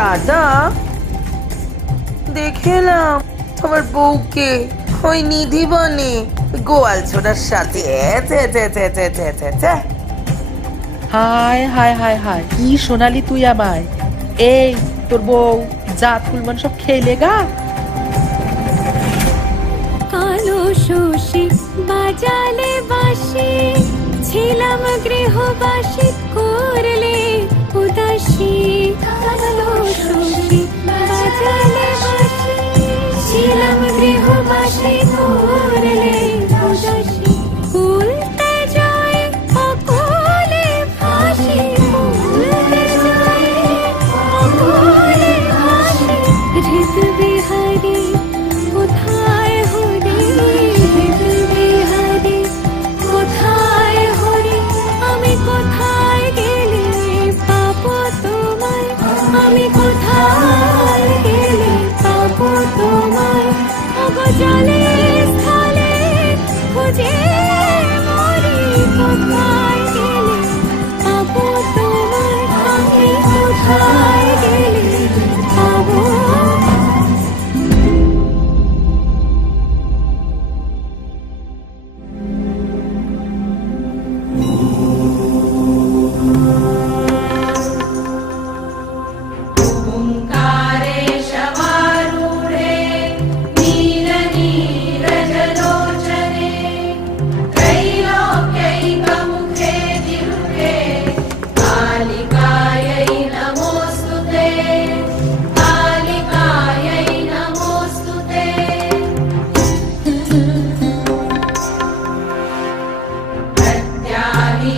দাদা, দেখেলাম তোমার বউকে ওই নিধি বনে গোয়াল ছোড়ার সাথে। হায় হায় হায় হায়, কি শোনালি তুই আমায়? এই তোর বউ জাত ফুলমান সব খেলে গা। কালো শোষে বাজালে বাঁশি, ছিলাম গৃহবাসী করলে উদাসী। কালো শোষে বাজালে বাঁশি, ছিলাম গৃহবাসী করলে উদাসী। ভুলতে যায় অকলে ভাসি, ভুলতে যায় অকলে ভাসি। হৃদ বিহারী কোথায় হরি, হৃদ বিহারী কোথায় হরি। আমি কোথায় গেলে পাবো তোমায়, আমি কোথায় গেলে পাবো তোমায়। ওগো জলে স্থলে খুঁজে মরি, কোথায় গেলে পাবো তোমায়, আমি কোথায় গেলে পাবো। प्रत्यानि